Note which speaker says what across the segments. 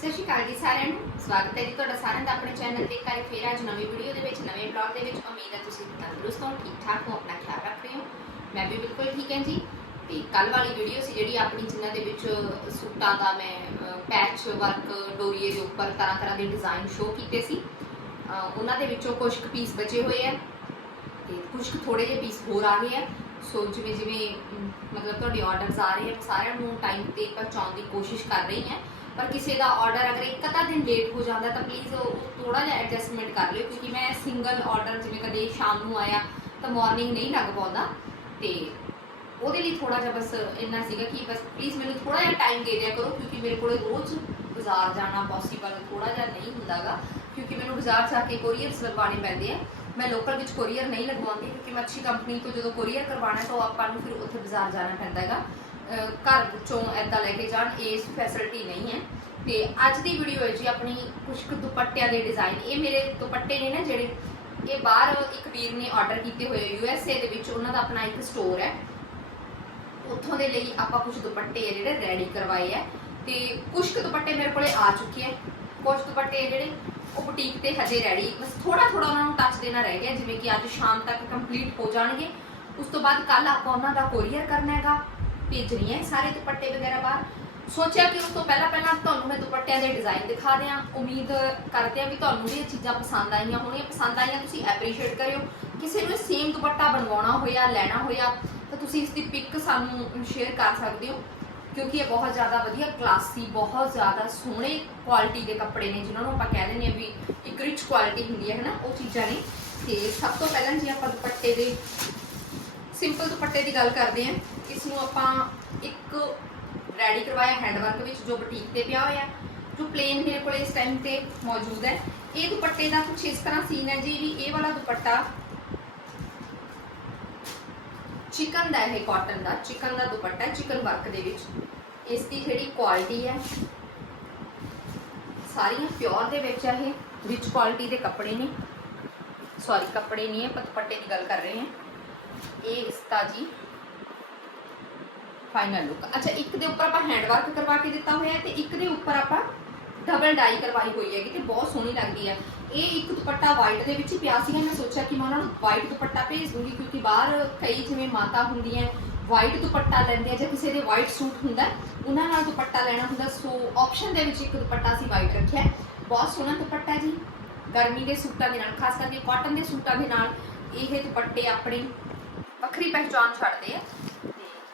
Speaker 1: ਸਤਿ ਸ਼੍ਰੀ ਅਕਾਲ ਜੀ ਸਾਰਿਆਂ ਨੂੰ। ਸਵਾਗਤ ਹੈ ਜੀ ਤੁਹਾਡਾ ਸਾਰਿਆਂ ਦਾ ਆਪਣੇ ਚੈਨਲ ਤੇ। ਇੱਕ ਵਾਰੀ ਫੇਰ ਅੱਜ ਨਵੀਂ ਵੀਡੀਓ ਦੇ ਵਿੱਚ, ਨਵੇਂ ਬਲੌਗ ਦੇ ਵਿੱਚ ਉਮੀਦ ਹੈ ਤੁਸੀਂ ਤੰਦਰੁਸਤ ਹੋ ਠੀਕ ਠਾਕ ਹੋ, ਆਪਣਾ ਖਿਆਲ ਰੱਖ ਰਹੇ ਹੋ। ਮੈਂ ਵੀ ਬਿਲਕੁਲ ਠੀਕ ਹਾਂ ਜੀ। ਤੇ ਕੱਲ ਵਾਲੀ ਵੀਡੀਓ ਸੀ ਜਿਹੜੀ ਆਪਣੀ, ਜਿਨ੍ਹਾਂ ਦੇ ਵਿੱਚ ਸੂਟਾਂ ਦਾ ਮੈਂ ਪੈਚ ਵਰਕ ਡੋਰੀਏ ਦੇ ਉੱਪਰ ਤਰ੍ਹਾਂ ਤਰ੍ਹਾਂ ਦੇ ਡਿਜ਼ਾਈਨ ਸ਼ੋਅ ਕੀਤੇ ਸੀ। ਉਹਨਾਂ ਦੇ ਵਿੱਚੋਂ ਕੁਝ ਕੁ ਪੀਸ ਬਚੇ ਹੋਏ ਆ। ਤੇ ਕੁਝ ਕੁ ਥੋੜੇ ਜਿਹੇ ਪੀਸ ਹੋਰ ਆ ਗਏ ਆ। ਸੋ ਜਿਵੇਂ ਜਿਵੇਂ ਮਤਲਬ ਤੁਹਾਡੇ ਆਰਡਰਸ ਆ ਰਹੇ ਆ, ਸਾਰਿਆਂ ਨੂੰ ਟਾਈਮ ਤੇ ਪਹੁੰਚਾਉਣ ਦੀ ਕੋਸ਼ਿਸ਼ ਕਰ ਰਹੀ ਹਾਂ। ਪਰ ਕਿਸੇ ਦਾ ਆਰਡਰ ਅਗਰ ਇੱਕ ਅੱਧਾ ਦਿਨ ਲੇਟ ਹੋ ਜਾਂਦਾ ਤਾਂ ਪਲੀਜ਼ ਉਹ ਥੋੜਾ ਜਿਹਾ ਐਡਜਸਟਮੈਂਟ ਕਰ ਲਿਓ, ਕਿਉਂਕਿ ਮੈਂ ਸਿੰਗਲ ਆਰਡਰ ਜਿਵੇਂ ਕਦੇ ਸ਼ਾਮ ਨੂੰ ਆਇਆ ਤਾਂ ਮਾਰਨਿੰਗ ਨਹੀਂ ਲੱਗ ਪਾਉਂਦਾ ਤੇ ਉਹਦੇ ਲਈ ਥੋੜਾ ਜਿਹਾ ਬਸ ਇੰਨਾ ਸੀਗਾ ਕਿ ਬਸ ਪਲੀਜ਼ ਮੈਨੂੰ ਥੋੜਾ ਜਿਹਾ ਟਾਈਮ ਦੇ ਦਿਆ ਕਰੋ, ਕਿਉਂਕਿ ਮੇਰੇ ਕੋਲ ਰੋਜ਼ ਬਾਜ਼ਾਰ ਜਾਣਾ ਪੋਸੀਬਲ ਥੋੜਾ ਜਿਹਾ ਨਹੀਂ ਹੁੰਦਾਗਾ, ਕਿਉਂਕਿ ਮੈਨੂੰ ਬਾਜ਼ਾਰ ਜਾ ਕੇ ਕੋਰੀਅਰਸ ਲਗਵਾਉਣੇ ਪੈਂਦੇ ਆ। ਮੈਂ ਲੋਕਲ ਵਿੱਚ ਕੋਰੀਅਰ ਨਹੀਂ ਲਗਵਾਉਂਦੀ, ਕਿਉਂਕਿ ਮੈਂ ਅੱਛੀ ਕੰਪਨੀ ਤੋਂ ਜਦੋਂ ਕੋਰੀਅਰ ਕਰਵਾਉਣਾ ਤਾਂ ਉਹ ਆਪਾਂ ਨੂੰ ਫਿਰ ਉੱਥੇ ਬਾਜ਼ਾਰ ਜਾਣਾ ਪੈਂਦਾ ਹੈਗਾ ਘਰ ਵਿੱਚੋਂ ਐਦਾਂ ਲੈ ਕੇ ਜਾਣ, ਇਸ ਫੈਸਿਲਿਟੀ ਨਹੀਂ ਹੈ। ਤੇ ਅੱਜ ਦੀ ਵੀਡੀਓ ਹੈ ਜੀ ਆਪਣੀ ਕੁਝ ਕੁ ਦੁਪੱਟਿਆਂ ਦੇ ਡਿਜ਼ਾਈਨ ਇਹ ਮੇਰੇ ਦੁਪੱਟੇ ਨੇ ਨਾ ਜਿਹੜੇ, ਇਹ ਬਾਹਰ ਇੱਕ ਵੀਰ ਨੇ ਆਰਡਰ ਕੀਤੇ ਹੋਏ ਯੂ ਐਸ ਏ ਦੇ ਵਿੱਚ, ਉਹਨਾਂ ਦਾ ਆਪਣਾ ਇੱਕ ਸਟੋਰ ਹੈ। ਉੱਥੋਂ ਦੇ ਲਈ ਆਪਾਂ ਕੁਝ ਦੁਪੱਟੇ ਆ ਜਿਹੜੇ ਰੈਡੀ ਕਰਵਾਏ ਆ। ਤੇ ਕੁਝ ਕੁ ਦੁਪੱਟੇ ਮੇਰੇ ਕੋਲੇ ਆ ਚੁੱਕੇ ਆ। ਕੁਝ ਦੁਪੱਟੇ ਜਿਹੜੇ ਉਹ ਬੁਟੀਕ ਤੇ ਹਜੇ ਰੈਡੀ ਬਸ ਥੋੜਾ ਥੋੜਾ ਉਹਨਾਂ ਨੂੰ ਟੱਚ ਦੇਣਾ ਰਹਿ ਗਿਆ, ਜਿਵੇਂ ਕਿ ਅੱਜ ਸ਼ਾਮ ਤੱਕ ਕੰਪਲੀਟ ਹੋ ਜਾਣਗੇ। ਉਸ ਤੋਂ ਬਾਅਦ ਕੱਲ ਆਪਾਂ ਉਹਨਾਂ ਦਾ ਕੋਰੀਅਰ ਕਰਨਾ ਹੈਗਾ। ਭੇਜਣੀ ਹੈ ਸਾਰੇ ਦੁਪੱਟੇ ਵਗੈਰਾ ਬਾਹਰ। ਸੋਚਿਆ ਕਿ ਉਸ ਤੋਂ ਪਹਿਲਾਂ ਪਹਿਲਾਂ ਤੁਹਾਨੂੰ ਮੈਂ ਦੁਪੱਟਿਆਂ ਦੇ ਡਿਜ਼ਾਈਨ ਦਿਖਾ ਦਿਆਂ। ਉਮੀਦ ਕਰਦੇ ਆ ਵੀ ਤੁਹਾਨੂੰ ਵੀ ਇਹ ਚੀਜ਼ਾਂ ਪਸੰਦ ਆਈਆਂ ਹੋਣੀਆਂ ਪਸੰਦ ਆਈਆਂ ਤੁਸੀਂ ਐਪਰੀਸ਼ੀਏਟ ਕਰਿਓ। ਕਿਸੇ ਨੂੰ ਸੇਮ ਦੁਪੱਟਾ ਬਣਵਾਉਣਾ ਹੋਇਆ, ਲੈਣਾ ਹੋਇਆ, ਤਾਂ ਤੁਸੀਂ ਇਸ ਦੀ ਪਿਕ ਸਾਨੂੰ ਸ਼ੇਅਰ ਕਰ ਸਕਦੇ ਹੋ। ਕਿਉਂਕਿ ਇਹ ਬਹੁਤ ਜ਼ਿਆਦਾ ਵਧੀਆ ਕਲਾਸੀ ਬਹੁਤ ਜ਼ਿਆਦਾ ਸੋਹਣੇ ਕੁਆਲਿਟੀ ਦੇ ਕੱਪੜੇ ਨੇ, ਜਿਨ੍ਹਾਂ ਨੂੰ ਆਪਾਂ ਕਹਿ ਦਿੰਦੇ ਆ ਵੀ ਇੱਕ ਰਿਚ ਕੁਆਲਿਟੀ ਹੁੰਦੀ ਹੈ, ਹਨਾ? ਉਹ ਚੀਜ਼ਾਂ ਨੇ। ਤੇ ਸਭ ਤੋਂ ਪਹਿਲਾਂ ਜੇ ਆਪਾਂ ਦੁਪੱਟੇ ਦੇ ਸਿੰਪਲ ਦੁਪੱਟੇ ਦੀ ਗੱਲ ਕਰਦੇ ਹਾਂ ਇਸ ਨੂੰ ਆਪਾਂ ਇੱਕ ਰੈਡੀ ਕਰਵਾਇਆ ਹੈਂਡ ਵਰਕ ਵਿੱਚ, ਜੋ ਬੁਟੀਕ ਤੇ ਪਿਆ ਹੋਇਆ, ਜੋ ਪਲੇਨ ਮੇਰੇ ਕੋਲ ਇਸ ਟਾਈਮ ਤੇ ਮੌਜੂਦ ਹੈ। ਇਹ ਦੁਪੱਟੇ ਦਾ ਕੁਝ ਇਸ ਤਰ੍ਹਾਂ ਸੀਨ ਹੈ ਜੀ ਵੀ ਇਹ ਵਾਲਾ ਦੁਪੱਟਾ ਚਿਕਨ ਦਾ ਇਹ ਕਾਟਨ ਦਾ ਚਿਕਨ ਦਾ ਦੁਪੱਟਾ ਚਿਕਨ ਵਰਕ ਦੇ ਵਿੱਚ। ਇਸ ਦੀ ਜਿਹੜੀ ਕੁਆਲਿਟੀ ਹੈ, ਸਾਰੀਆਂ ਪਿਓਰ ਦੇ ਵਿੱਚ ਹੈ ਇਹ ਰਿਚ ਕੁਆਲਿਟੀ ਦੇ ਕੱਪੜੇ ਨੇ। ਸੌਰੀ ਕੱਪੜੇ ਨਹੀਂ ਹੈ ਪਰ ਦੁਪੱਟੇ ਦੀ ਗੱਲ ਕਰ ਰਹੇ ਹਾਂ। ਇਹ ਇਸ ਦਾ ਜੀ ਫਾਈਨਲ ਲੁੱਕ ਅੱਛਾ, ਇੱਕ ਦੇ ਉੱਪਰ ਆਪਾਂ ਹੈਂਡ ਵਰਕ ਕਰਵਾ ਕੇ ਦਿੱਤਾ ਹੋਇਆ ਤੇ ਇੱਕ ਦੇ ਉੱਪਰ ਆਪਾਂ ਡਬਲ ਡਾਈ ਕਰਵਾਈ ਹੋਈ ਹੈਗੀ ਤੇ ਬਹੁਤ ਸੋਹਣੀ ਲੱਗਦੀ ਹੈ। ਇਹ ਇੱਕ ਦੁਪੱਟਾ ਵਾਈਟ ਦੇ ਵਿੱਚ ਪਿਆ ਸੀਗਾ, ਮੈਂ ਸੋਚਿਆ ਕਿ ਮੈਂ ਉਹਨਾਂ ਨੂੰ ਵਾਈਟ ਦੁਪੱਟਾ ਭੇਜ ਦੂੰਗੀ ਕਿਉਂਕਿ ਬਾਹਰ ਕਈ ਜਿਵੇਂ ਮਾਤਾ ਹੁੰਦੀਆਂ ਵਾਈਟ ਦੁਪੱਟਾ ਲੈਂਦੇ ਆ ਜਾਂ ਕਿਸੇ ਦੇ ਵਾਈਟ ਸੂਟ ਹੁੰਦਾ, ਉਹਨਾਂ ਨਾਲ ਦੁਪੱਟਾ ਲੈਣਾ ਹੁੰਦਾ। ਸੋ ਆਪਸ਼ਨ ਦੇ ਵਿੱਚ ਇੱਕ ਦੁਪੱਟਾ ਸੀ ਵਾਈਟ ਰੱਖਿਆ ਬਹੁਤ ਸੋਹਣਾ ਦੁਪੱਟਾ ਜੀ। ਗਰਮੀ ਦੇ ਸੂਟਾਂ ਦੇ ਨਾਲ, ਖਾਸ ਕਰਕੇ ਕਾਟਨ ਦੇ ਸੂਟਾਂ ਦੇ ਨਾਲ ਇਹ ਦੁਪੱਟੇ ਆਪਣੀ ਵੱਖਰੀ ਪਹਿਚਾਣ ਛੱਡਦੇ ਆ।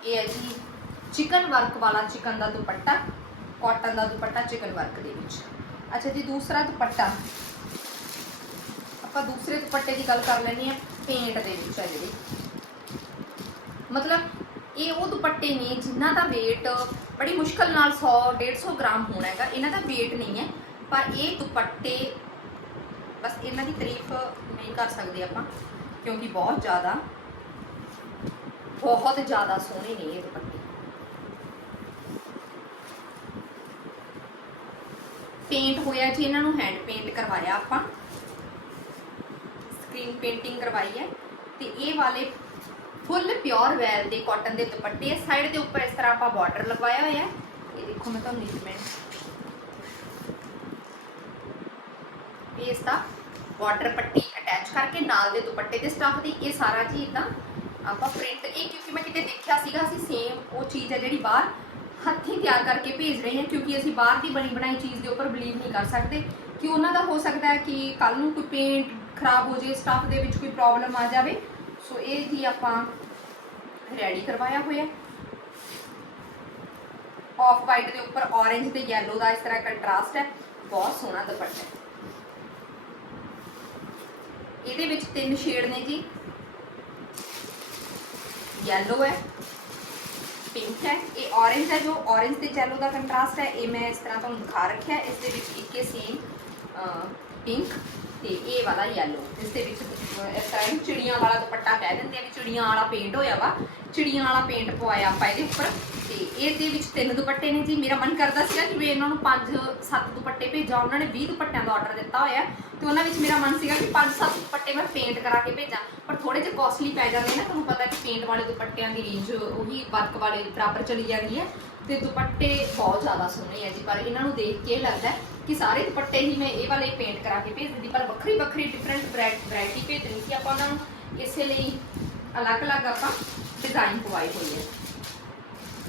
Speaker 1: ਇਹ ਹੈ ਜੀ ਚਿਕਨ ਵਰਕ ਵਾਲਾ ਚਿਕਨ ਦਾ ਦੁਪੱਟਾ ਕਾਟਨ ਦਾ ਦੁਪੱਟਾ ਚਿਕਨ ਵਰਕ ਦੇ ਵਿੱਚ। ਅੱਛਾ ਜੀ, ਦੂਸਰਾ ਦੁਪੱਟਾ। ਆਪਾਂ ਦੂਸਰੇ ਦੁਪੱਟੇ ਦੀ ਗੱਲ ਕਰ ਲੈਣੀ ਹੈ ਪੇਂਟ ਦੇ ਵਿੱਚ ਹੈ ਜਿਹੜੇ। ਮਤਲਬ ਇਹ ਉਹ ਦੁਪੱਟੇ ਨੇ ਜਿਨ੍ਹਾਂ ਦਾ weight ਬੜੀ ਮੁਸ਼ਕਲ ਨਾਲ 100 150 ਗ੍ਰਾਮ ਹੋਣਾ ਹੈਗਾ। ਇਹਨਾਂ ਦਾ weight ਨਹੀਂ ਹੈ, ਪਰ ਇਹ ਦੁਪੱਟੇ, ਬਸ ਇਹਨਾਂ ਦੀ ਤਾਰੀਫ ਨਹੀਂ ਕਰ ਸਕਦੇ ਆਪਾਂ, ਕਿਉਂਕਿ ਬਹੁਤ ਜ਼ਿਆਦਾ ਬਹੁਤ ਜ਼ਿਆਦਾ ਸੋਹਣੇ ਨੇ ਇਹ ਦੁਪੱਟੇ। ਪੇਂਟ ਹੋਇਆ ਜੀ, ਇਹਨਾਂ ਨੂੰ ਹੈਂਡ ਪੇਂਟ ਕਰਵਾਇਆ ਆਪਾਂ। ਸਕਰੀਨ ਪੇਂਟਿੰਗ ਕਰਵਾਈ ਹੈ। ਤੇ ਇਹ ਵਾਲੇ ਫੁੱਲ ਪਿਓਰ ਵੈਲ ਦੇ ਕਾਟਨ ਦੇ ਦੁਪੱਟੇ ਹੈ ਸਾਈਡ ਦੇ ਉੱਪਰ ਇਸ ਤਰ੍ਹਾਂ ਆਪਾਂ ਬਾਰਡਰ ਲਗਵਾਇਆ ਹੋਇਆ ਹੈ। ਇਹ ਦੇਖੋ ਮੈਂ ਤੁਹਾਨੂੰ ਇੱਕ ਮਿੰਟ। ਇਸ ਦਾ ਬਾਰਡਰ ਪੱਟੀ ਅਟੈਚ ਕਰਕੇ ਨਾਲ ਦੇ ਦੁਪੱਟੇ ਦੇ ਸਟਫ ਦੀ। ਇਹ ਸਾਰਾ ਜੀ ਇਦਾਂ ਆਪਾਂ ਪ੍ਰਿੰਟ ਇਹ ਕਿਉਂਕਿ ਮੈਂ ਕਿਤੇ ਦੇਖਿਆ ਸੀਗਾ, ਅਸੀਂ ਸੇਮ ਉਹ ਚੀਜ਼ ਹੈ ਜਿਹੜੀ ਬਾਹਰ ਹੱਥੀਂ ਤਿਆਰ ਕਰਕੇ ਭੇਜ ਰਹੇ ਹਾਂ, ਕਿਉਂਕਿ ਅਸੀਂ ਬਾਹਰ ਦੀ ਬਣੀ ਬਣਾਈ ਚੀਜ਼ ਦੇ ਉੱਪਰ ਬਲੀਵ ਨਹੀਂ ਕਰ ਸਕਦੇ। ਕਿ ਉਹਨਾਂ ਦਾ ਹੋ ਸਕਦਾ ਹੈ ਕਿ ਕੱਲ ਨੂੰ ਕੋਈ ਪੇਂਟ ਖਰਾਬ ਹੋ ਜਾਏ ਸਟਫ ਦੇ ਵਿੱਚ ਕੋਈ ਪ੍ਰੋਬਲਮ ਆ ਜਾਵੇ। ਸੋ ਇਹ ਜੀ ਆਪਾਂ ਰੈਡੀ ਕਰਵਾਇਆ ਹੋਇਆ ਆਫ ਵਾਈਟ ਦੇ ਉੱਪਰ orange ਤੇ ਯੈਲੋ ਦਾ ਇਸ ਤਰ੍ਹਾਂ ਕੰਟਰਾਸਟ ਹੈ। ਬਹੁਤ ਸੋਹਣਾ ਦੁਪੱਟਾ ਇਹਦੇ ਵਿੱਚ ਤਿੰਨ ਸ਼ੇਡ ਨੇ ਜੀ। Yellow ਹੈ ਪਿੰਕ ਹੈ ਇਹ orange ਹੈ ਜੋ orange ਤੇ yellow ਦਾ ਕੰਟਰਾਸਟ ਹੈ ਇਹ ਮੈਂ ਇਸ ਤਰ੍ਹਾਂ ਤੁਹਾਨੂੰ ਦਿਖਾ ਰੱਖਿਆ ਇਸ ਦੇ ਵਿੱਚ ਇੱਕ ਇਹ ਸੇਮ ਪਿੰਕ ਤੇ ਇਹ ਵਾਲਾ yellow ਇਸ ਦੇ ਵਿੱਚ ਅਹ, ਇਸ ਤਰ੍ਹਾਂ ਚਿੜੀਆਂ ਵਾਲਾ ਦੁਪੱਟਾ ਕਹਿ ਦਿੰਦੇ ਆ ਵੀ ਚਿੜੀਆਂ ਵਾਲਾ ਪੇਂਟ ਹੋਇਆ ਵਾ। ਚਿੜੀਆਂ ਵਾਲਾ ਪੇਂਟ ਪਵਾਇਆ ਆਪਾਂ ਇਹਦੇ ਉੱਪਰ। ਤੇ ਇਹਦੇ ਵਿੱਚ ਤਿੰਨ ਦੁਪੱਟੇ ਨੇ ਜੀ। ਮੇਰਾ ਮਨ ਕਰਦਾ ਸੀਗਾ ਕਿ ਮੈਂ ਇਹਨਾਂ ਨੂੰ ਪੰਜ ਸੱਤ ਦੁਪੱਟੇ ਭੇਜਾਂ। ਉਹਨਾਂ ਨੇ 20 ਦੁਪੱਟਿਆਂ ਦਾ ਆਰਡਰ ਦਿੱਤਾ ਹੋਇਆ। ਤੇ ਉਹਨਾਂ ਵਿੱਚ ਮੇਰਾ ਮਨ ਸੀਗਾ ਕਿ ਪੰਜ ਸੱਤ ਦੁਪੱਟੇ ਮੈਂ ਪੇਂਟ ਕਰਾ ਕੇ ਭੇਜਾਂ। ਪਰ ਥੋੜੇ ਜਿਹਾ ਕੋਸਟਲੀ ਪੈ ਜਾਂਦੇ ਨੇ। ਤੁਹਾਨੂੰ ਪਤਾ ਕਿ ਪੇਂਟ ਵਾਲੇ ਦੁਪੱਟਿਆਂ ਦੀ ਰੇਂਜ ਉਹੀ ਵਰਕ ਵਾਲੇ ਬਰਾਬਰ ਚਲੀ ਜਾਂਦੀ ਹੈ। ਤੇ ਦੁਪੱਟੇ ਬਹੁਤ ਜ਼ਿਆਦਾ ਸੋਹਣੇ ਹੈ ਜੀ। ਪਰ ਇਹਨਾਂ ਨੂੰ ਦੇਖ ਕੇ ਲੱਗਦਾ ਕਿ ਸਾਰੇ ਦੁਪੱਟੇ ਹੀ ਮੈਂ ਇਹ ਵਾਲੇ ਪੇਂਟ ਕਰਾ ਕੇ ਭੇਜ ਦਿੰਦੀ, ਪਰ ਵੱਖਰੀ ਵੱਖਰੀ ਡਿਫਰੈਂਟ ਵੈਰਾਈਟੀ ਭੇਜਣੀ ਸੀ ਆਪਾਂ ਉਹਨਾਂ ਨੂੰ ਇਸੇ ਲਈ ਅਲੱਗ-ਅਲੱਗ ਆਪਾਂ ਡਿਜ਼ਾਈਨ ਪਵਾਏ ਹੋਏ ਹੈ।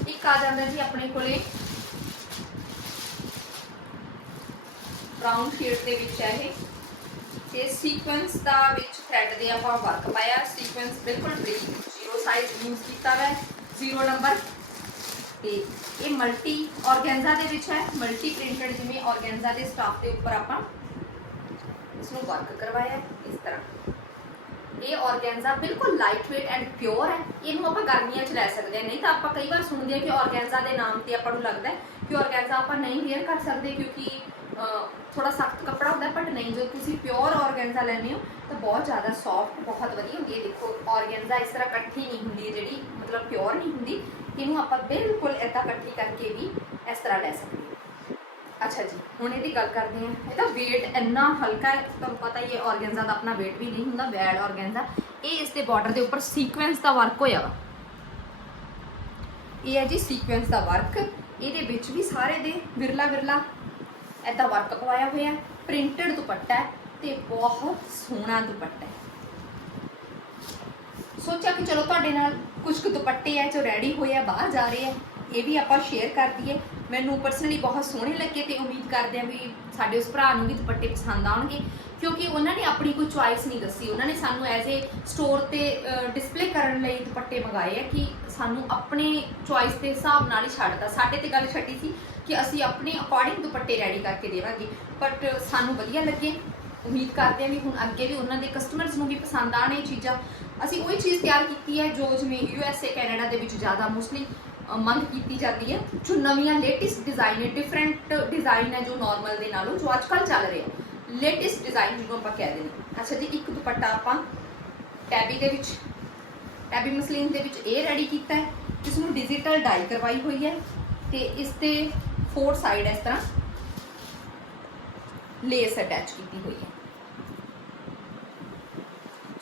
Speaker 1: ਇੱਕ ਆ ਜਾਂਦਾ ਜੀ ਆਪਣੇ ਕੋਲੇ ਬ੍ਰਾਊਨ ਸ਼ੇਡ ਦੇ ਵਿੱਚ ਹੈ ਇਹ। ਤੇ ਸੀਕੁਐਂਸ ਦਾ ਵਿੱਚ ਥ੍ਰੈਡ ਦੇ ਆਪਾਂ ਵਰਕ ਪਾਇਆ ਸੀਕੁਐਂਸ ਬਿਲਕੁਲ ਬਰੀਕ ਜ਼ੀਰੋ ਸਾਈਜ਼ ਯੂਜ਼ ਕੀਤਾ ਹੈ। ਜ਼ੀਰੋ ਨੰਬਰ ਤੇ ਇਹ ਮਲਟੀ ਆਰਗੈਂਜ਼ਾ ਦੇ ਵਿੱਚ ਹੈ ਮਲਟੀ ਪ੍ਰਿੰਟਡ ਜਿਵੇਂ ਆਰਗੈਂਜ਼ਾ ਦੇ ਸਟਾਫ ਦੇ ਉੱਪਰ ਆਪਾਂ ਇਸ ਨੂੰ ਵਰਕ ਕਰਵਾਇਆ ਇਸ ਤਰ੍ਹਾਂ। ਇਹ ਆਰਗੈਂਜ਼ਾ ਬਿਲਕੁਲ ਲਾਈਟ weight ਐਂਡ ਪਿਓਰ ਹੈ, ਇਹਨੂੰ ਆਪਾਂ ਗਰਮੀਆਂ 'ਚ ਲੈ ਸਕਦੇ ਹਾਂ। ਨਹੀਂ ਤਾਂ ਆਪਾਂ ਕਈ ਵਾਰ ਸੁਣਦੇ ਹਾਂ ਕਿ ਆਰਗੈਂਜ਼ਾ ਦੇ ਨਾਮ ਤੇ ਆਪਾਂ ਨੂੰ ਲੱਗਦਾ ਹੈ ਕਿ ਆਰਗੈਂਜ਼ਾ ਆਪਾਂ ਨਹੀਂ ਵੇਅਰ ਕਰ ਸਕਦੇ, ਕਿਉਂਕਿ ਥੋੜਾ ਸਖਤ ਕੱਪੜਾ ਹੁੰਦਾ ਬਟ ਨਹੀਂ, ਜੋ ਤੁਸੀਂ ਪਿਓਰ ਆਰਗੈਂਜ਼ਾ ਲੈਂਦੇ ਹੋ, ਤਾਂ ਬਹੁਤ ਜ਼ਿਆਦਾ ਸੌਫਟ ਬਹੁਤ ਵਧੀਆ ਹੁੰਦੀ ਹੈ। ਦੇਖੋ ਆਰਗੈਂਜ਼ਾ ਇਸ ਤਰ੍ਹਾਂ ਇਕੱਠੀ ਨਹੀਂ ਹੁੰਦੀ, ਜਿਹੜੀ ਮਤਲਬ ਪਿਓਰ ਨਹੀਂ ਹੁੰਦੀ, ਇਹਨੂੰ ਆਪਾਂ ਬਿਲਕੁਲ ਏਦਾਂ ਇਕੱਠੀ ਕਰਕੇ ਵੀ ਇਸ ਤਰ੍ਹਾਂ ਲੈ ਸਕਦੇ ਅੱਛਾ ਜੀ, ਹੁਣ ਇਹਦੀ ਗੱਲ ਕਰਦੇ ਹਾਂ। ਇਹਦਾ weight ਇੰਨਾ ਹਲਕਾ ਹੈ, ਤੁਹਾਨੂੰ ਪਤਾ ਹੀ ਹੈ ਆਰਗੈਂਜ਼ਾ ਦਾ ਆਪਣਾ weight ਵੀ ਨਹੀਂ ਹੁੰਦਾ ਵੈਡ ਆਰਗੈਂਜ਼ਾ ਇਹ ਇਸ ਦੇ ਬਾਰਡਰ ਦੇ ਉੱਪਰ ਸੀਕੁਐਂਸ ਦਾ ਵਰਕ ਹੋਇਆ ਵਾ। ਇਹ ਹੈ ਜੀ ਸੀਕੁਐਂਸ ਦਾ ਵਰਕ ਇਹਦੇ ਵਿੱਚ ਵੀ ਸਾਰੇ ਦੇ ਵਿਰਲਾ ਵਿਰਲਾ ਐਦਾਂ ਵਰਕ ਪਵਾਇਆ ਹੋਇਆ ਪ੍ਰਿੰਟਡ ਦੁਪੱਟਾ ਹੈ ਤੇ ਬਹੁਤ ਸੋਹਣਾ ਦੁਪੱਟਾ ਹੈ। ਸੋਚਿਆ ਕਿ ਚਲੋ ਤੁਹਾਡੇ ਨਾਲ ਕੁਝ ਕੁ ਦੁਪੱਟੇ ਹੈ ਜੋ ਰੈਡੀ ਹੋਏ ਆ, ਬਾਹਰ ਜਾ ਰਹੇ ਆ, ਇਹ ਵੀ ਆਪਾਂ ਸ਼ੇਅਰ ਕਰ ਦਈਏ। ਮੈਨੂੰ ਪਰਸਨਲੀ ਬਹੁਤ ਸੋਹਣੇ ਲੱਗੇ ਤੇ ਉਮੀਦ ਕਰਦੇ ਆ ਵੀ ਸਾਡੇ ਉਸ ਭਰਾ ਨੂੰ ਵੀ ਦੁਪੱਟੇ ਪਸੰਦ ਆਉਣਗੇ, ਕਿਉਂਕਿ ਉਹਨਾਂ ਨੇ ਆਪਣੀ ਕੋਈ ਚੁਆਇਸ ਨਹੀਂ ਦੱਸੀ। ਉਹਨਾਂ ਨੇ ਸਾਨੂੰ ਐਜ਼ ਏ ਸਟੋਰ ਤੇ ਡਿਸਪਲੇ ਕਰਨ ਲਈ ਦੁਪੱਟੇ ਮੰਗਾਏ ਆ ਕਿ ਸਾਨੂੰ ਆਪਣੇ ਚੁਆਇਸ ਦੇ ਹਿਸਾਬ ਨਾਲ ਹੀ ਛੱਡਦਾ ਸਾਡੇ ਤੇ ਗੱਲ ਛੱਡੀ ਸੀ ਕਿ ਅਸੀਂ ਆਪਣੇ ਅਕੋਰਡਿੰਗ ਦੁਪੱਟੇ ਰੈਡੀ ਕਰਕੇ ਦੇਵਾਂਗੇ। ਬਟ ਸਾਨੂੰ ਵਧੀਆ ਲੱਗੇ। ਉਮੀਦ ਕਰਦੇ ਹਾਂ ਵੀ ਹੁਣ ਅੱਗੇ ਵੀ ਉਹਨਾਂ ਦੇ ਕਸਟਮਰਸ ਨੂੰ ਵੀ ਪਸੰਦ ਆਣ ਇਹ ਚੀਜ਼ਾਂ। ਅਸੀਂ ਉਹੀ ਚੀਜ਼ ਤਿਆਰ ਕੀਤੀ ਹੈ ਜੋ ਜਿਵੇਂ ਯੂ ਐਸ ਏ ਕੈਨੇਡਾ ਦੇ ਵਿੱਚ ਜ਼ਿਆਦਾ ਮੋਸਟਲੀ ਮੰਗ ਕੀਤੀ ਜਾਂਦੀ ਹੈ। ਜੋ ਨਵੀਆਂ ਲੇਟੈਸਟ ਡਿਜ਼ਾਈਨ ਹੈ ਡਿਫਰੈਂਟ ਡਿਜ਼ਾਈਨ ਹੈ ਜੋ ਨਾਰਮਲ ਦੇ ਨਾਲੋਂ, ਜੋ ਅੱਜ ਕੱਲ ਚੱਲ ਰਿਹਾ ਲੇਟੈਸਟ ਡਿਜ਼ਾਈਨ ਜਿਹਨੂੰ ਆਪਾਂ ਕਹਿ ਦਿੰਦੇ ਹਾਂ। ਅੱਛਾ ਜੀ, ਇੱਕ ਦੁਪੱਟਾ ਆਪਾਂ ਟੈਬੀ ਦੇ ਵਿੱਚ ਟੈਬੀ ਮਸਲੀਨ ਦੇ ਵਿੱਚ ਇਹ ਰੈਡੀ ਕੀਤਾ ਹੈ। ਜਿਸ ਨੂੰ ਡਿਜੀਟਲ ਡਾਈ ਕਰਵਾਈ ਹੋਈ ਹੈ। ਤੇ ਇਸ ਤੇ ਫੋਰ ਸਾਈਡ ਇਸ ਤਰ੍ਹਾਂ ਲੇਸ ਅਟੈਚ ਕੀਤੀ ਹੋਈ ਹੈ।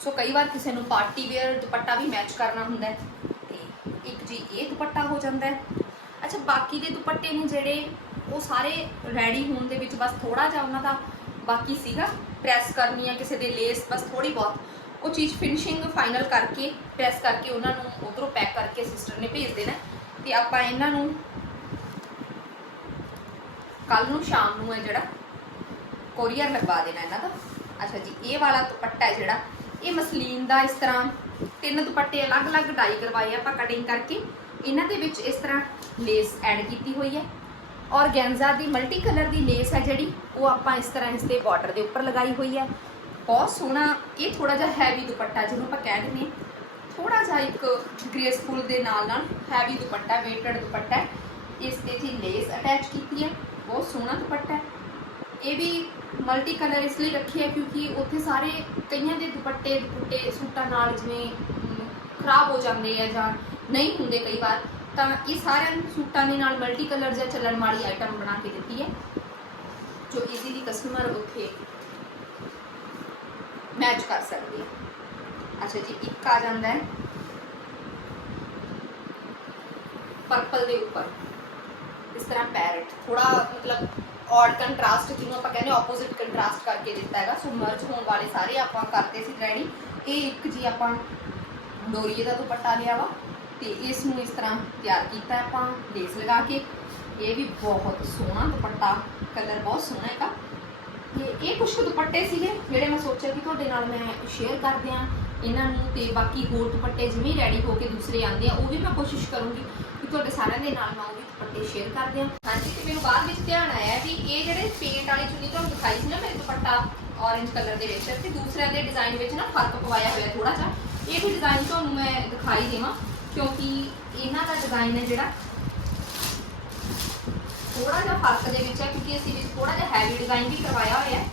Speaker 1: ਸੋ ਕਈ ਵਾਰ ਕਿਸੇ ਨੂੰ ਪਾਰਟੀ ਵੇਅਰ ਦੁਪੱਟਾ ਵੀ ਮੈਚ ਕਰਨਾ ਹੁੰਦਾ ਹੈ ਤੇ ਇੱਕ ਜੀ ਇਹ ਦੁਪੱਟਾ ਹੋ ਜਾਂਦਾ ਹੈ। ਅੱਛਾ, ਬਾਕੀ ਦੇ ਦੁਪੱਟੇ ਨੇ ਜਿਹੜੇ ਉਹ ਸਾਰੇ ਰੈਡੀ ਹੋਣ ਦੇ ਵਿੱਚ ਬਸ ਥੋੜਾ ਜਿਹਾ ਉਹਨਾਂ ਦਾ ਬਾਕੀ ਸੀਗਾ। ਪ੍ਰੈਸ ਕਰਨੀ ਆ ਕਿਸੇ ਦੇ ਲੇਸ ਬਸ ਥੋੜੀ ਬਹੁਤ। ਉਹ ਚੀਜ਼ ਫਿਨਿਸ਼ਿੰਗ ਫਾਈਨਲ ਕਰਕੇ ਪ੍ਰੈਸ ਕਰਕੇ ਉਹਨਾਂ ਨੂੰ ਉਧਰੋਂ ਪੈਕ ਕਰਕੇ ਸਿਸਟਰ ਨੇ ਭੇਜ ਦੇਣਾ ਤੇ ਆਪਾਂ ਇਹਨਾਂ ਨੂੰ ਕੱਲ ਨੂੰ ਸ਼ਾਮ ਨੂੰ ਹੈ ਜਿਹੜਾ ਕੋਰੀਅਰ ਲਗਵਾ ਦੇਣਾ ਇਹਨਾਂ ਦਾ। ਅੱਛਾ ਜੀ, ਇਹ ਵਾਲਾ ਦੁਪੱਟਾ ਹੈ ਜਿਹੜਾ, ਇਹ ਮਸਲੀਨ ਦਾ ਇਸ ਤਰ੍ਹਾਂ ਤਿੰਨ ਦੁਪੱਟੇ ਅਲੱਗ-ਅਲੱਗ ਡਾਈ ਕਰਵਾਏ ਆਪਾਂ ਕਟਿੰਗ ਕਰਕੇ। ਇਹਨਾਂ ਦੇ ਵਿੱਚ ਇਸ ਤਰ੍ਹਾਂ ਲੇਸ ਐਡ ਕੀਤੀ ਹੋਈ ਹੈ। ਔਰ ਗੈਂਜ਼ਾ ਦੀ ਮਲਟੀ ਕਲਰ ਦੀ ਲੇਸ ਹੈ ਜਿਹੜੀ, ਉਹ ਆਪਾਂ ਇਸ ਤਰ੍ਹਾਂ ਇਸ ਦੇ ਬਾਰਡਰ ਦੇ ਉੱਪਰ ਲਗਾਈ ਹੋਈ ਹੈ। ਬਹੁਤ ਸੋਹਣਾ, ਇਹ ਥੋੜਾ ਜਿਹਾ ਹੈਵੀ ਦੁਪੱਟਾ ਜਿਹਨੂੰ ਆਪਾਂ ਕਹਿ ਦਿੰਦੇ ਥੋੜਾ ਜਿਹਾ ਇੱਕ ਗ੍ਰੇਸਫੁਲ ਦੇ ਨਾਲ ਨਾਲ ਹੈਵੀ ਦੁਪੱਟਾ ਵੇਟਡ ਦੁਪੱਟਾ ਇਸ ਤੇ ਜੀ ਲੇਸ ਅਟੈਚ ਕੀਤੀ ਹੈ। ਬਹੁਤ ਸੋਹਣਾ ਦੁਪੱਟਾ ਹੈ ਇਹ ਵੀ ਮਲਟੀ ਕਲਰ ਇਸ ਲਈ ਰੱਖੀ ਹੈ ਕਿਉਂਕਿ ਉੱਥੇ ਸਾਰੇ ਕਈਆਂ ਦੇ ਦੁਪੱਟੇ ਦੁਪੱਟੇ ਸੂਟਾਂ ਨਾਲ ਜਿਵੇਂ ਅਮ, ਖਰਾਬ ਹੋ ਜਾਂਦੇ ਆ ਜਾਂ ਨਹੀਂ ਹੁੰਦੇ ਕਈ ਵਾਰ ਤਾਂ ਇਹ ਸਾਰਿਆਂ ਸੂਟਾਂ ਦੇ ਨਾਲ ਮਲਟੀ ਕਲਰ ਜਾਂ ਚੱਲਣ ਵਾਲੀ ਆਈਟਮ ਬਣਾ ਕੇ ਦਿੱਤੀ ਹੈ ਜੋ ਈਜ਼ੀਲੀ ਕਸਟਮਰ ਉੱਥੇ ਮੈਚ ਕਰ ਸਕਦੇ ਆ ਅੱਛਾ ਜੀ ਇੱਕ ਆ ਜਾਂਦਾ ਹੈ ਪਰਪਲ ਦੇ ਉੱਪਰ ਇਸ ਤਰ੍ਹਾਂ ਪੈਰਟ ਥੋੜਾ ਮਤਲਬ ਔਡ ਕੰਟਰਾਸਟ ਜਿਹਨੂੰ ਆਪਾਂ ਕਹਿੰਦੇ ਆਪੋਜ਼ਿਟ ਕੰਟਰਾਸਟ ਕਰਕੇ ਦਿੱਤਾ ਹੈਗਾ। ਸੋ ਮਰਜ ਹੋਣ ਵਾਲੇ ਸਾਰੇ ਆਪਾਂ ਕਰਤੇ ਸੀ ਰੈਡੀ ਇਹ ਇੱਕ ਜੀ ਆਪਾਂ ਡੋਰੀਏ ਦਾ ਦੁਪੱਟਾ ਲਿਆ ਵਾ ਤੇ ਇਸ ਨੂੰ ਇਸ ਤਰ੍ਹਾਂ ਤਿਆਰ ਕੀਤਾ ਆਪਾਂ ਲੇਸ ਲਗਾ ਕੇ। ਇਹ ਵੀ ਬਹੁਤ ਸੋਹਣਾ ਦੁਪੱਟਾ ਕਲਰ ਬਹੁਤ ਸੋਹਣਾ ਹੈਗਾ। ਤੇ ਇਹ ਕੁਝ ਕੁ ਦੁਪੱਟੇ ਸੀਗੇ ਜਿਹੜੇ ਮੈਂ ਸੋਚਿਆ ਕਿ ਤੁਹਾਡੇ ਨਾਲ ਮੈਂ ਸ਼ੇਅਰ ਕਰ ਦਿਆਂ ਇਹਨਾਂ ਨੂੰ ਤੇ ਬਾਕੀ ਹੋਰ ਦੁਪੱਟੇ ਜਿਵੇਂ ਰੈਡੀ ਹੋ ਕੇ ਦੂਸਰੇ ਆਉਂਦੇ ਆ, ਉਹ ਵੀ ਮੈਂ ਕੋਸ਼ਿਸ਼ ਕਰੂੰਗੀ। ਤੁਹਾਡੇ ਸਾਰਿਆਂ ਦੇ ਨਾਲ ਮੈਂ ਉਹ ਵੀ ਦੁਪੱਟੇ ਸ਼ੇਅਰ ਕਰ ਦਿਆਂ ਹਾਂਜੀ, ਤੇ ਮੈਨੂੰ ਬਾਅਦ ਵਿੱਚ ਧਿਆਨ ਆਇਆ ਵੀ ਇਹ ਜਿਹੜੇ ਪੇਂਟ ਵਾਲੀ ਚੁੰਨੀ ਤੁਹਾਨੂੰ ਦਿਖਾਈ ਸੀ ਨਾ ਮੇਰੇ ਦੁਪੱਟਾ orange ਕਲਰ ਦੇ ਵਿੱਚ, ਤੇ ਦੂਸਰਿਆਂ ਦੇ ਡਿਜ਼ਾਈਨ ਵਿੱਚ ਨਾ ਫ਼ਰਕ ਪਵਾਇਆ ਹੋਇਆ ਥੋੜਾ ਜਿਹਾ। ਇਹ ਵੀ ਡਿਜ਼ਾਈਨ ਤੁਹਾਨੂੰ ਮੈਂ ਦਿਖਾਈ ਦੇਵਾਂ, ਕਿਉਂਕਿ ਇਹਨਾਂ ਦਾ ਡਿਜ਼ਾਈਨ ਹੈ ਜਿਹੜਾ ਥੋੜਾ ਜਿਹਾ ਫ਼ਰਕ ਦੇ ਵਿੱਚ ਹੈ, ਕਿਉਂਕਿ ਅਸੀਂ ਵਿੱਚ ਥੋੜਾ ਜਿਹਾ ਹੈਵੀ ਡਿਜ਼ਾਈਨ ਵੀ ਕਰਵਾਇਆ ਹੋਇਆ ਹੈ।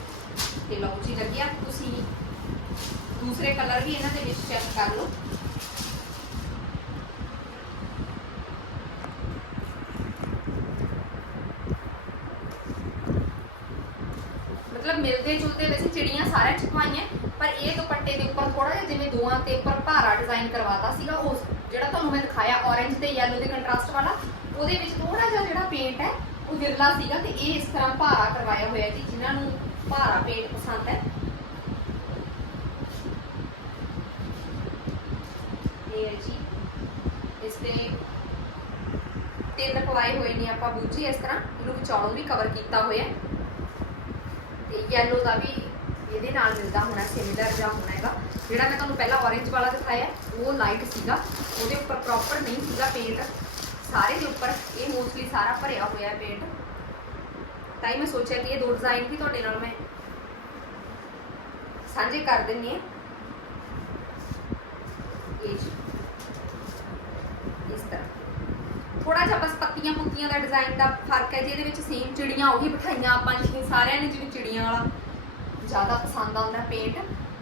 Speaker 1: ਤੇ ਲਓ ਜੀ, ਲੱਗਿਆ। ਤੁਸੀਂ ਦੂਸਰੇ ਕਲਰ ਵੀ ਇਹਨਾਂ ਦੇ ਵਿੱਚ ਚੈੱਕ ਕਰ ਲਓ। ਮਤਲਬ ਮਿਲਦੇ ਜੁਲਦੇ ਵੈਸੇ ਚਿੜੀਆਂ ਸਾਰਿਆਂ ਚ ਪਾਈਆਂ ਪਰ ਇਹ ਦੁਪੱਟੇ ਦੇ ਉੱਪਰ ਥੋੜਾ ਜਿਹਾ ਜਿਵੇਂ ਦੋਆਂ ਤੇ ਉੱਪਰ ਭਾਰਾ ਡਿਜ਼ਾਈਨ ਕਰਵਾਤਾ ਸੀਗਾ, ਉਸ ਜਿਹੜਾ ਤੁਹਾਨੂੰ ਮੈਂ ਦਿਖਾਇਆ, orange ਤੇ yellow ਦੇ ਕੰਟਰਾਸਟ ਵਾਲਾ, ਉਹਦੇ ਵਿੱਚ ਥੋੜਾ ਜਿਹਾ ਜਿਹੜਾ ਪੇਂਟ ਹੈ, ਉਹ ਵਿਰਲਾ ਸੀਗਾ ਤੇ ਇਹ ਇਸ ਤਰ੍ਹਾਂ ਭਾਰਾ ਕਰਵਾਇਆ ਹੋਇਆ ਜੀ, ਜਿਨ੍ਹਾਂ ਨੂੰ ਭਾਰਾ ਪੇਂਟ ਪਸੰਦ ਹੈ। ਇਹ ਹੈ ਜੀ, ਇਸ ਤੇ ਤਿੰਨ ਪਵਾਏ ਹੋਏ ਨੇ ਆਪਾਂ ਬੂਝੇ ਇਸ ਤਰ੍ਹਾਂ, ਇਹਨੂੰ ਵਿਚਾਲੋਂ ਵੀ ਕਵਰ ਕੀਤਾ ਹੋਇਆ ਹੈ। ਯੈਲੋ ਦਾ ਵੀ ਇਹਦੇ ਨਾਲ ਮਿਲਦਾ ਹੋਣਾ ਸਿਮਿਲਰ ਜਾਂ ਹੋਣਾ ਹੈਗਾ। ਜਿਹੜਾ ਮੈਂ ਤੁਹਾਨੂੰ ਪਹਿਲਾਂ orange ਵਾਲਾ ਦਿਖਾਇਆ, ਉਹ ਲਾਈਟ ਸੀਗਾ। ਉਹਦੇ ਉੱਪਰ ਪ੍ਰੋਪਰ ਨਹੀਂ ਸੀਗਾ ਪੇਂਟ ਸਾਰੇ ਦੇ ਉੱਪਰ, ਇਹ ਮੋਸਟਲੀ ਸਾਰਾ ਭਰਿਆ ਹੋਇਆ ਹੈ ਪੇਂਟ ਤਾਂ ਹੀ ਮੈਂ ਸੋਚਿਆ ਕਿ ਇਹ ਦੋ ਡਿਜ਼ਾਈਨ ਵੀ ਤੁਹਾਡੇ ਨਾਲ ਮੈਂ ਸਾਂਝੇ ਕਰ ਦਿੰਨੀ ਆ ਇਹ ਇਸ ਤਰ੍ਹਾਂ। ਥੋੜਾ ਜਿਹਾ ਬਸ ਪੱਤੀਆਂ ਪੁੱਤੀਆਂ ਦਾ ਡਿਜ਼ਾਈਨ ਦਾ ਫ਼ਰਕ ਹੈ ਜੀ ਇਹਦੇ ਵਿੱਚ ਸੇਮ ਚਿੜੀਆਂ ਉਹੀ ਬਿਠਾਈਆਂ ਆਪਾਂ ਜਿਵੇਂ ਸਾਰਿਆਂ ਨੇ, ਜਿਵੇਂ ਚਿੜੀਆਂ ਵਾਲਾ ਜ਼ਿਆਦਾ ਪਸੰਦ ਆਉਂਦਾ ਪੇਂਟ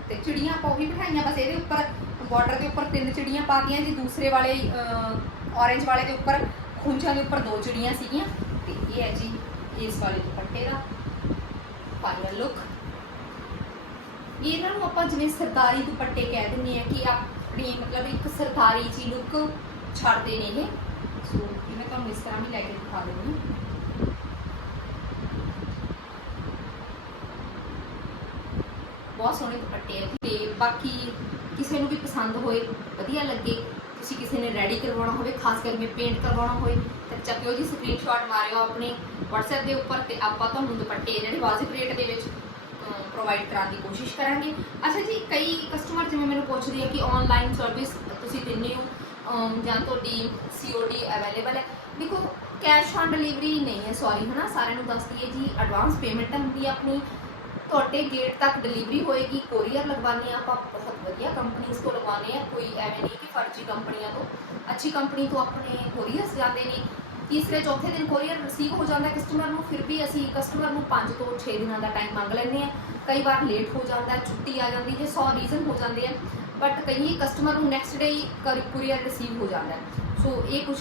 Speaker 1: ਤੇ ਚਿੜੀਆਂ ਆਪਾਂ ਉਹੀ ਬਿਠਾਈਆਂ, ਬਸ ਇਹਦੇ ਉੱਪਰ ਬਾਰਡਰ ਦੇ ਉੱਪਰ ਤਿੰਨ ਚਿੜੀਆਂ ਪਾਤੀਆਂ ਜੀ ਦੂਸਰੇ ਵਾਲੇ ਔਰੇਂਜ ਵਾਲੇ ਦੇ ਉੱਪਰ ਖੁੰਝਾਂ ਦੇ ਉੱਪਰ ਦੋ ਚਿੜੀਆਂ ਸੀਗੀਆਂ ਤੇ ਇਹ ਹੈ ਜੀ ਇਸ ਵਾਲੇ ਦੁਪੱਟੇ ਦਾ ਫਾਈਨਲ ਲੁੱਕ ਇਹਨਾਂ ਨੂੰ ਆਪਾਂ ਜਿਵੇਂ ਸਰਦਾਰੀ ਦੁਪੱਟੇ ਕਹਿ ਦਿੰਦੇ ਆ ਕਿ ਆਪਣੀ ਮਤਲਬ ਇੱਕ ਸਰਦਾਰੀ ਜੀ ਲੁੱਕ ਛੱਡਦੇ ਨੇ ਇਹ। ਸੋ ਇਹ ਮੈਂ ਤੁਹਾਨੂੰ ਇਸ ਤਰ੍ਹਾਂ ਵੀ ਲੈ ਕੇ ਦਿਖਾ ਦਿੰਦੀ ਬਹੁਤ ਸੋਹਣੇ ਦੁਪੱਟੇ ਆ ਤੇ ਬਾਕੀ ਕਿਸੇ ਨੂੰ ਵੀ ਪਸੰਦ ਹੋਏ ਵਧੀਆ ਲੱਗੇ ਤੁਸੀਂ ਕਿਸੇ ਨੇ ਰੈਡੀ ਕਰਵਾਉਣਾ ਹੋਵੇ ਖਾਸ ਕਰਕੇ ਪੇਂਟ ਕਰਵਾਉਣਾ ਹੋਵੇ ਤਾਂ ਚੱਕਿਓ ਜੀ ਸਕਰੀਨਸ਼ਾਟ ਮਾਰਿਓ ਆਪਣੇ WhatsApp ਦੇ ਉੱਪਰ ਤੇ ਆਪਾਂ ਤੁਹਾਨੂੰ ਦੁਪੱਟੇ ਜਿਹੜੇ ਵਾਜਿਬ ਰੇਟ ਦੇ ਵਿੱਚ ਪ੍ਰੋਵਾਈਡ ਕਰਾਉਣ ਦੀ ਕੋਸ਼ਿਸ਼ ਕਰਾਂਗੇ ਅੱਛਾ ਜੀ ਕਈ ਕਸਟਮਰ ਜਿਵੇਂ ਮੈਨੂੰ ਪੁੱਛਦੇ ਆ ਕਿ ਆਨਲਾਈਨ ਸਰਵਿਸ ਤੁਸੀਂ ਦਿੰਦੇ ਹੋ ਜਾਂ ਤੁਹਾਡੀ ਸੀਓਡੀ ਅਵੇਲੇਬਲ ਹੈ। ਦੇਖੋ ਕੈਸ਼ ਔਨ ਡਿਲੀਵਰੀ ਨਹੀਂ ਹੈ ਸੌਰੀ ਹਨਾ? ਸਾਰਿਆਂ ਨੂੰ ਦੱਸ ਦਈਏ ਜੀ ਐਡਵਾਂਸ ਪੇਮੈਂਟ ਹੁੰਦੀ ਹੈ ਆਪਣੀ। ਤੁਹਾਡੇ ਗੇਟ ਤੱਕ ਡਿਲੀਵਰੀ ਹੋਏਗੀ ਕੋਰੀਅਰ ਲਗਵਾਉਂਦੇ ਹਾਂ ਆਪਾਂ, ਬਹੁਤ ਵਧੀਆ ਕੰਪਨੀਆਂ ਤੋਂ ਲਗਵਾਉਂਦੇ ਆ ਕੋਈ ਐਵੇਂ ਨਹੀਂ ਕਿ ਫਰਜ਼ੀ ਕੰਪਨੀਆਂ ਤੋਂ। ਅੱਛੀ ਕੰਪਨੀ ਤੋਂ ਆਪਣੇ ਕੋਰੀਅਰਸ ਜਾਂਦੇ ਨੇ। ਤੀਸਰੇ, ਚੌਥੇ ਦਿਨ ਕੋਰੀਅਰ ਰਿਸੀਵ ਹੋ ਜਾਂਦਾ ਕਸਟਮਰ ਨੂੰ, ਫਿਰ ਵੀ ਅਸੀਂ ਕਸਟਮਰ ਨੂੰ 5 ਤੋਂ 6 ਦਿਨਾਂ ਦਾ ਟਾਈਮ ਮੰਗ ਲੈਂਦੇ ਆ ਕਈ ਵਾਰ ਲੇਟ ਹੋ ਜਾਂਦਾ, ਛੁੱਟੀ ਆ ਜਾਂਦੀ, ਜੇ 100 ਰੀਜ਼ਨ ਹੋ ਜਾਂਦੇ ਆ। ਬਟ ਕਈ ਕਸਟਮਰ ਨੂੰ ਨੈਕਸਟ ਡੇ ਹੀ ਕੁਰੀਅਰ ਰਿਸੀਵ ਹੋ ਜਾਂਦਾ ਹੈ। ਸੋ ਇਹ ਕੁਝ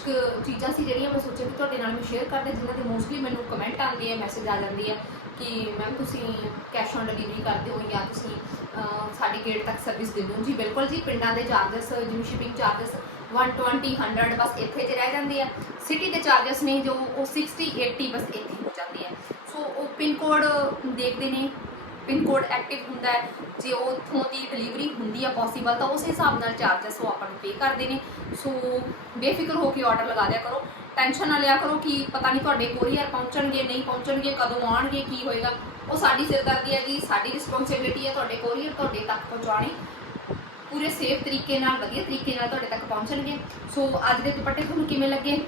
Speaker 1: ਚੀਜ਼ਾਂ ਸੀ ਜਿਹੜੀਆਂ ਮੈਂ ਸੋਚਿਆ ਕਿ ਤੁਹਾਡੇ ਨਾਲ ਮੈਂ ਸ਼ੇਅਰ ਕਰਦੇ ਜਿਨ੍ਹਾਂ ਤੇ ਮੋਸਟਲੀ ਮੈਨੂੰ ਕਮੈਂਟ ਆਉਂਦੇ ਆ ਮੈਸੇਜ ਆ ਜਾਂਦੇ ਆ ਕਿ ਮੈਮ ਤੁਸੀਂ ਕੈਸ਼ ਔਨ ਡਿਲੀਵਰੀ ਕਰਦੇ ਹੋ ਜਾਂ ਤੁਸੀਂ ਸਾਡੇ ਗੇਟ ਤੱਕ ਸਰਵਿਸ ਦਿੰਦੇ ਹੋ ਜੀ ਬਿਲਕੁਲ ਜੀ, ਪਿੰਡਾਂ ਦੇ ਚਾਰजेस ਜਿਵੇਂ ਸ਼ਿਪਿੰਗ ਚਾਰजेस 120 100 ਬਸ ਇੱਥੇ ਜੇ ਰਹਿ ਜਾਂਦੇ ਆ। ਸਿਟੀ ਦੇ ਚਾਰजेस ਨੇ ਜੋ ਉਹ 60 80 ਬਸ ਇੱਥੇ ਹੋ ਜਾਂਦੇ ਆ। ਸੋ ਉਹ ਪਿਨ ਕੋਡ ਦੇਖਦੇ ਨੇ ਪਿਨ ਕੋਡ ਐਕਟਿਵ ਹੁੰਦਾ ਹੈ, ਜੇ ਉੱਥੋਂ ਦੀ ਡਿਲੀਵਰੀ ਹੁੰਦੀ ਆ ਪੋਸੀਬਲ ਤਾਂ ਉਸ ਹਿਸਾਬ ਨਾਲ ਚਾਰजेस ਉਹ ਆਪਾਂ ਨੂੰ ਪੇ ਕਰਦੇ ਨੇ। ਸੋ ਬੇਫਿਕਰ ਹੋ ਕੇ ਆਰਡਰ ਲਗਾ ਦਿਆ ਕਰੋ। ਟੈਨਸ਼ਨ ਨਾ ਲਿਆ ਕਰੋ ਕਿ ਪਤਾ ਨਹੀਂ ਤੁਹਾਡੇ ਕੋਰੀਅਰ ਪਹੁੰਚਣਗੇ, ਨਹੀਂ ਪਹੁੰਚਣਗੇ, ਕਦੋਂ ਆਉਣਗੇ, ਕੀ ਹੋਏਗਾ। ਉਹ ਸਾਡੀ ਸਿਰਦਰਦੀ ਹੈ ਜੀ ਸਾਡੀ ਰਿਸਪੌਂਸਿਬਿਲਿਟੀ ਹੈ ਤੁਹਾਡੇ ਕੋਰੀਅਰ ਤੁਹਾਡੇ ਤੱਕ ਪਹੁੰਚਾਉਣੀ। ਪੂਰੇ ਸੇਫ ਤਰੀਕੇ ਨਾਲ, ਵਧੀਆ ਤਰੀਕੇ ਨਾਲ ਤੁਹਾਡੇ ਤੱਕ ਪਹੁੰਚਣਗੇ। ਸੋ ਅੱਜ ਦੇ ਦੁਪੱਟੇ ਤੁਹਾਨੂੰ ਕਿਵੇਂ ਲੱਗੇ?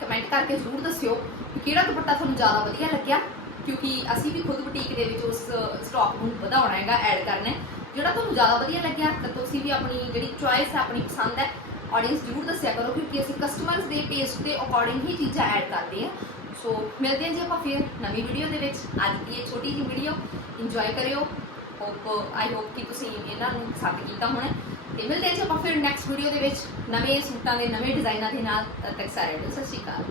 Speaker 1: ਕਮੈਂਟ ਕਰਕੇ ਜ਼ਰੂਰ ਦੱਸਿਓ ਕਿ ਕਿਹੜਾ ਦੁਪੱਟਾ ਤੁਹਾਨੂੰ ਜ਼ਿਆਦਾ ਵਧੀਆ ਲੱਗਿਆ? ਕਿਉਂਕਿ ਅਸੀਂ ਵੀ ਖੁਦ ਬੁਟੀਕ ਦੇ ਵਿੱਚ ਉਸ ਸਟਾਕ ਨੂੰ ਵਧਾਉਣਾ ਹੈਗਾ ਐਡ ਕਰਨਾ ਹੈ। ਜਿਹੜਾ ਤੁਹਾਨੂੰ ਜ਼ਿਆਦਾ ਵਧੀਆ ਲੱਗਿਆ, ਤਾਂ ਤੁਸੀਂ ਵੀ ਆਪਣੀ ਜਿਹੜੀ ਚੁਆਇਸ ਹੈ, ਆਪਣੀ ਪਸੰਦ ਹੈ ਆਡੀਅנס ਜ਼ਰੂਰ ਦੱਸਿਆ ਕਰੋ, ਕਿਉਂਕਿ ਅਸੀਂ ਕਸਟਮਰਸ ਦੇ ਟੇਸਟ ਦੇ ਅਕੋਰਡਿੰਗ ਹੀ ਚੀਜ਼ਾਂ ਐਡ ਕਰਦੇ ਹਾਂ। ਸੋ ਮਿਲਦੇ ਹਾਂ ਜੀ ਆਪਾਂ ਫਿਰ ਨਵੀਂ ਵੀਡੀਓ ਦੇ ਵਿੱਚ। ਅੱਜ ਦੀ ਇਹ ਛੋਟੀ ਜਿਹੀ ਵੀਡੀਓ ਇੰਜੋਏ ਕਰਿਓ। ਹੋਪ ਆਈ ਹੋਪ ਕਿ ਤੁਸੀਂ ਇਹਨਾਂ ਨੂੰ ਪਸੰਦ ਕੀਤਾ ਹੋਣਾ ਤੇ ਮਿਲਦੇ ਹਾਂ ਜੀ ਆਪਾਂ ਫਿਰ ਨੈਕਸਟ ਵੀਡੀਓ ਦੇ ਵਿੱਚ। ਨਵੇਂ ਸੂਟਾਂ ਦੇ ਨਵੇਂ ਡਿਜ਼ਾਈਨਾਂ ਦੇ ਨਾਲ। ਤਦ ਤੱਕ ਸਾਰਿਆਂ ਨੂੰ ਸਤਿ ਸ਼੍ਰੀ ਅਕਾਲ।